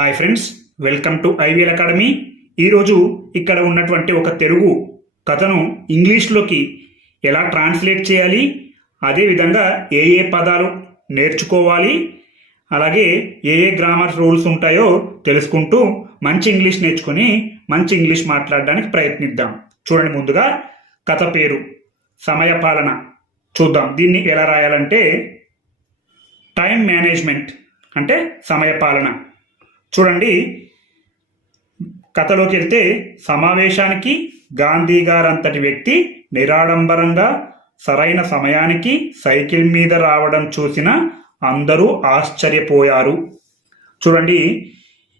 Hi friends welcome to IVL academy. ఈరోజు ఇక్కడ ఉన్నటువంటి ఒక తెలుగు కథను ఇంగ్లీష్లోకి ఎలా ట్రాన్స్లేట్ చేయాలి అదేవిధంగా ఏ ఏ పదాలు నేర్చుకోవాలి అలాగే ఏ ఏ గ్రామర్ రూల్స్ ఉంటాయో తెలుసుకుంటూ మంచి ఇంగ్లీష్ నేర్చుకొని మంచి ఇంగ్లీష్ మాట్లాడడానికి ప్రయత్నిద్దాం. చూడండి ముందుగా కథ పేరు సమయపాలన చూద్దాం దీన్ని ఎలా రాయాలంటే టైం మేనేజ్మెంట్ అంటే సమయపాలన చూడండి. కథలోకి వెళ్తే సమావేశానికి గాంధీ గారంతటి వ్యక్తి నిరాడంబరంగా సరైన సమయానికి సైకిల్ మీద రావడం చూసిన అందరూ ఆశ్చర్యపోయారు. చూడండి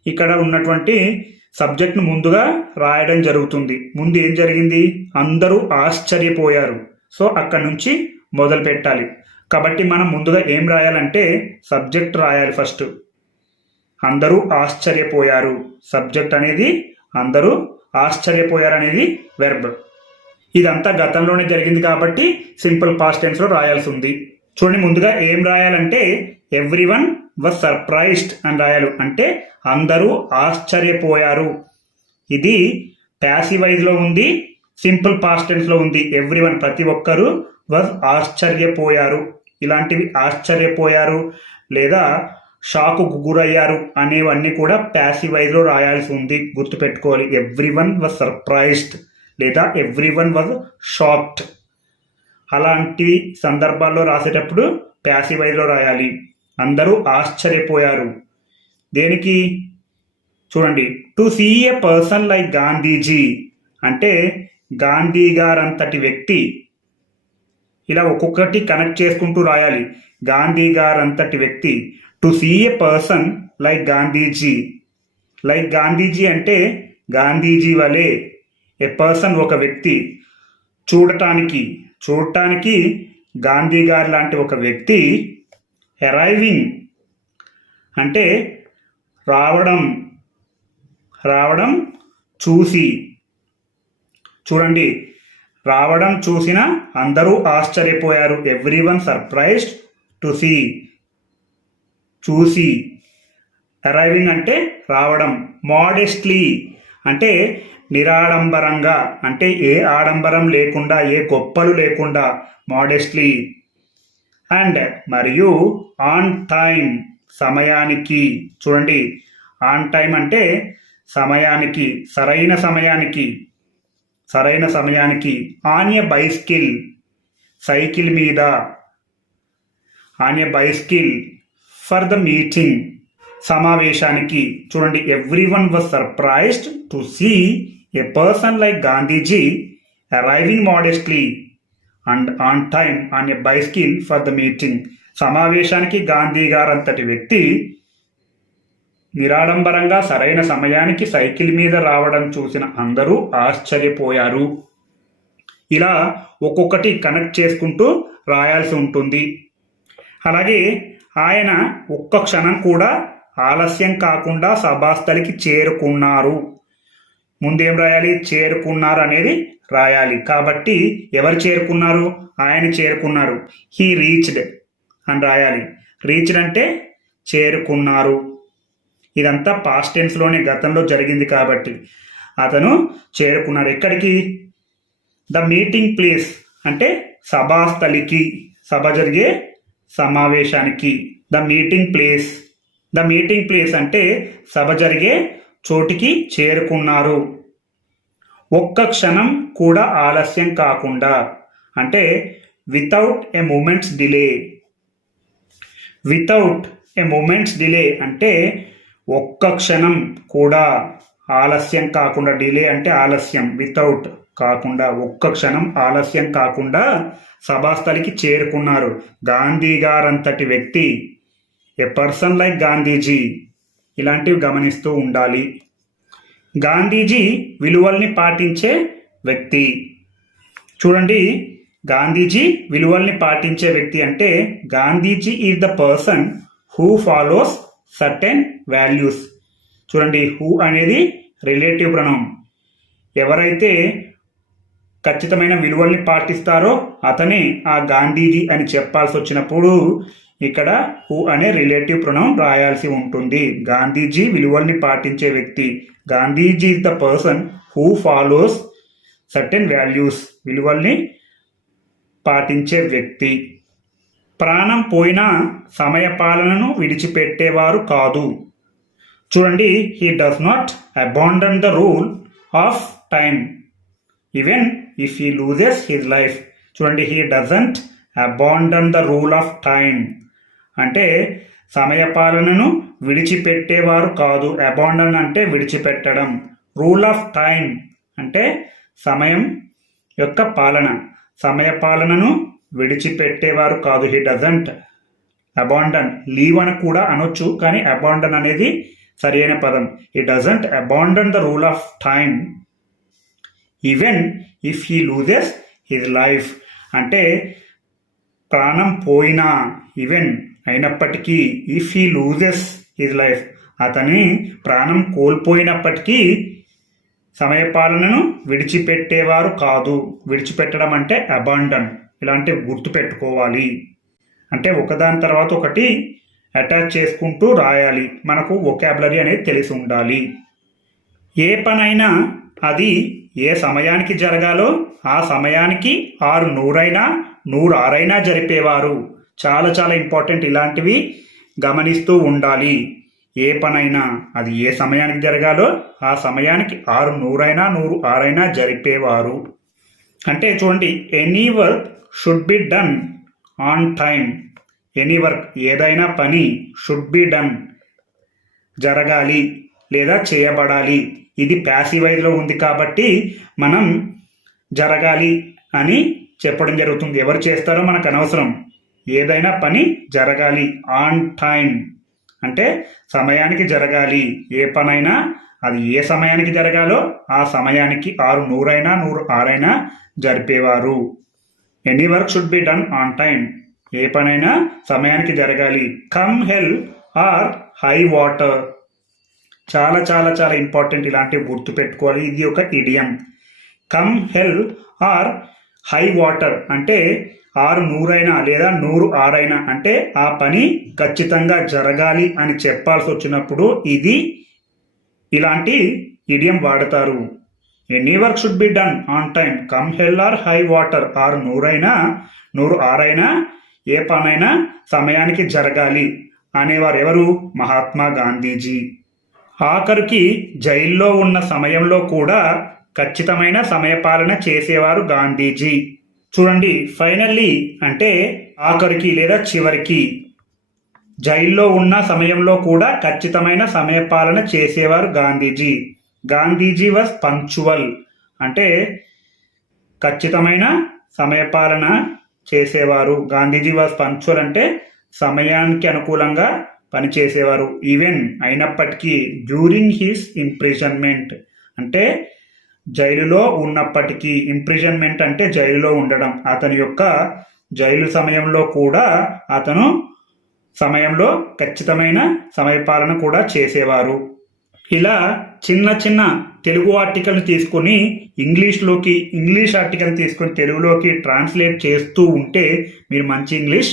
ఇక్కడ ఉన్నటువంటి సబ్జెక్ట్ను ముందుగా రాయడం జరుగుతుంది. ముందు ఏం జరిగింది? అందరూ ఆశ్చర్యపోయారు. సో అక్కడి నుంచి మొదలు పెట్టాలి కాబట్టి మనం ముందుగా ఏం రాయాలంటే సబ్జెక్ట్ రాయాలి ఫస్ట్. అందరూ ఆశ్చర్యపోయారు. సబ్జెక్ట్ అనేది అందరూ ఆశ్చర్యపోయారు అనేది వెర్బ్ ఇదంతా గతంలోనే జరిగింది కాబట్టి సింపుల్ పాస్ట్ టెన్స్లో రాయాల్సి ఉంది చూడండి ముందుగా ఏం రాయాలంటే ఎవ్రీ వన్ వాజ్ సర్ప్రైజ్డ్ అని రాయాలి. అంటే అందరూ ఆశ్చర్యపోయారు. ఇది ప్యాసివైజ్లో ఉంది సింపుల్ పాస్ట్ టెన్స్లో ఉంది. ఎవ్రీ వన్ ప్రతి ఒక్కరూ వాజ్ ఆశ్చర్యపోయారు. ఇలాంటివి ఆశ్చర్యపోయారు లేదా షాకుకు గురయ్యారు అనేవన్నీ కూడా ప్యాసివైజ్లో రాయాల్సి ఉంది. గుర్తుపెట్టుకోవాలి. ఎవ్రీ వన్ వాజ్ సర్ప్రైజ్డ్ లేదా ఎవ్రీ వన్ వాజ్ షాక్డ్ అలాంటి సందర్భాల్లో రాసేటప్పుడు ప్యాసివైజ్లో రాయాలి. అందరూ ఆశ్చర్యపోయారు. దేనికి? చూడండి. To see a person like Gandhiji అంటే గాంధీ గారంతటి వ్యక్తి ఇలా ఒక్కొక్కటి కనెక్ట్ చేసుకుంటూ రాయాలి. గాంధీ గారంతటి వ్యక్తి to see a person like Gandhiji like Gandhiji అంటే గాంధీజీ వలె ఏ పర్సన్ ఒక వ్యక్తి చూడటానికి చూడటానికి గాంధీ గారి లాంటి ఒక వ్యక్తి అరైవింగ్ అంటే రావడం రావడం చూసి. చూడండి రావడం చూసిన అందరూ ఆశ్చర్యపోయారు. Everyone surprised to see చూసి. అరైవింగ్ అంటే రావడం. మోడెస్ట్లీ అంటే నిరాడంబరంగా. అంటే ఏ ఆడంబరం లేకుండా ఏ గొప్పలు లేకుండా. మోడెస్ట్లీ అండ్ మరియు ఆన్ టైం సమయానికి. చూడండి. ఆన్ టైం అంటే సమయానికి సరైన సమయానికి. సరైన సమయానికి. ఆన్ ఎ బైస్కిల్ సైకిల్ మీద. On a bicycle for the meeting సమావేశానికి చూడండి everyone was surprised to see a person like Gandhiji arriving modestly and on time on a bicycle for the meeting సమావేశానికి గాంధీ గారంతటి వ్యక్తి నిరాడంబరంగా సరైన సమయానికి సైకిల్ మీద రావడం చూసిన అందరూ ఆశ్చర్యపోయారు. ఇలా ఒక్కొక్కటి కనెక్ట్ చేసుకుంటూ రాయాల్సి ఉంటుంది. అలాగే ఆయన ఒక్క క్షణం కూడా ఆలస్యం కాకుండా సభాస్థలికి చేరుకున్నారు. ముందేం రాయాలి? చేరుకున్నారు అనేది రాయాలి. కాబట్టి ఎవరు చేరుకున్నారు? ఆయన చేరుకున్నారు. హీ రీచ్డ్ అని రాయాలి. రీచ్డ్ అంటే చేరుకున్నారు. ఇదంతా పాస్ట్ టెన్స్లోనే గతంలో జరిగింది కాబట్టి అతను చేరుకున్నాడు ఎక్కడికి? ద మీటింగ్ ప్లేస్ అంటే సభాస్థలికి. సభ జరిగే సమావేశానికి. The meeting place. The meeting place అంటే సభ జరిగే చోటికి చేరుకున్నారు. ఒక్క క్షణం కూడా ఆలస్యం కాకుండా. అంటే without a moment's delay without a moment's delay అంటే ఒక్క క్షణం కూడా ఆలస్యం కాకుండా. డిలే అంటే ఆలస్యం వితౌట్ కాకుండా ఒక్క క్షణం ఆలస్యం కాకుండా సభాస్థలికి చేరుకున్నారు. గాంధీ గారంతటి వ్యక్తి ఏ పర్సన్ లైక్ గాంధీజీ? ఇలాంటివి గమనిస్తూ ఉండాలి. గాంధీజీ విలువల్ని పాటించే వ్యక్తి. చూడండి గాంధీజీ విలువల్ని పాటించే వ్యక్తి అంటే Gandhiji is the person who follows certain values. చూడండి హూ అనేది రిలేటివ్ ప్రణం. ఎవరైతే ఖచ్చితమైన విలువల్ని పాటిస్తారో అతనే ఆ గాంధీజీ అని చెప్పాల్సి వచ్చినప్పుడు ఇక్కడ హు అనే రిలేటివ్ ప్రొనౌన్ రాయాల్సి ఉంటుంది. గాంధీజీ విలువల్ని పాటించే వ్యక్తి. Gandhiji is the person who follows certain values. విలువల్ని పాటించే వ్యక్తి. ప్రాణం పోయినా సమయ పాలనను విడిచిపెట్టేవారు కాదు. చూడండి he does not abandon the rule of time even if he loses his life చూడండి he doesn't abandon the rule of time అంటే సమయ పాలనను విడిచిపెట్టేవారు కాదు. అబాండన్ అంటే విడిచిపెట్టడం. రూల్ ఆఫ్ టైం అంటే సమయం యొక్క పాలన. సమయ పాలనను విడిచిపెట్టేవారు కాదు. హీ డజంట్ అబాండన్ లీవ్ అని కూడా అనొచ్చు కానీ అబాండన్ అనేది సరి అయిన పదం. He doesn't abandon the rule of time even if he loses his life అంటే ప్రాణం పోయినా ఈవెన్ అయినప్పటికీ if he loses his life అతని ప్రాణం కోల్పోయినప్పటికీ సమయపాలనను విడిచిపెట్టేవారు కాదు. విడిచిపెట్టడం అంటే అబాండన్ ఇలాంటివి గుర్తుపెట్టుకోవాలి. అంటే ఒకదాని తర్వాత ఒకటి అటాచ్ చేసుకుంటూ రాయాలి. మనకు ఒకాబులరీ అనేది తెలిసి ఉండాలి. ఏ పనైనా అది ఏ సమయానికి జరగాలో ఆ సమయానికి ఆరు నూరైనా నూరు ఆరైనా జరిపేవారు. చాలా చాలా ఇంపార్టెంట్ ఇలాంటివి గమనిస్తూ ఉండాలి. ఏ పనైనా అది ఏ సమయానికి జరగాలో ఆ సమయానికి ఆరు నూరైనా నూరు ఆరైనా జరిపేవారు. అంటే చూడండి any work should be done on time any work ఏదైనా పని షుడ్ బి డన్ జరగాలి. లేదా చేయబడాలి. ఇది ప్యాసివైజ్లో ఉంది కాబట్టి మనం జరగాలి అని చెప్పడం జరుగుతుంది. ఎవరు చేస్తారో మనకు అనవసరం. ఏదైనా పని జరగాలి. ఆన్ టైం అంటే సమయానికి జరగాలి. ఏ పనైనా అది ఏ సమయానికి జరగాలో ఆ సమయానికి ఆరు నూరైనా నూరు ఆరైనా జరిపేవారు. Any work should be done on time ఏ పనైనా సమయానికి జరగాలి. Come hell or high water చాలా చాలా చాలా ఇంపార్టెంట్ ఇలాంటివి గుర్తుపెట్టుకోవాలి ఇది ఒక idiom come hell or high water. అంటే ఆరు నూరైనా లేదా నూరు ఆరైనా. అంటే ఆ పని ఖచ్చితంగా జరగాలి అని చెప్పాల్సి వచ్చినప్పుడు ఇది ఇలాంటి ఇడియం వాడతారు. Any work should be done on time come hell or high water. ఆరు నూరైనా నూరు ఆరైనా ఏ పనైనా సమయానికి జరగాలి అనేవారు ఎవరు? మహాత్మా గాంధీజీ. ఆఖరికి జైల్లో ఉన్న సమయంలో కూడా ఖచ్చితమైన సమయపాలన చేసేవారు గాంధీజీ. చూడండి ఫైనల్లీ అంటే ఆఖరికి లేదా చివరికి. జైల్లో ఉన్న సమయంలో కూడా ఖచ్చితమైన సమయపాలన చేసేవారు గాంధీజీ. గాంధీజీ వాజ్ పంచువల్ అంటే ఖచ్చితమైన సమయపాలన చేసేవారు. గాంధీజీ వాజ్ పంచువల్ అంటే సమయానికి అనుకూలంగా పనిచేసేవారు. ఈవెన్ అయినప్పటికీ డ్యూరింగ్ హిస్ ఇంప్రిజన్మెంట్ అంటే జైలులో ఉన్నప్పటికీ ఇంప్రిజన్మెంట్ అంటే జైలులో ఉండడం. అతని యొక్క జైలు సమయంలో కూడా అతను సమయంలో ఖచ్చితమైన సమయపాలన కూడా చేసేవారు. ఇలా చిన్న చిన్న తెలుగు ఆర్టికల్ని తీసుకొని ఇంగ్లీష్లోకి ఇంగ్లీష్ ఆర్టికల్ తీసుకొని తెలుగులోకి ట్రాన్స్లేట్ చేస్తూ ఉంటే మీరు మంచి ఇంగ్లీష్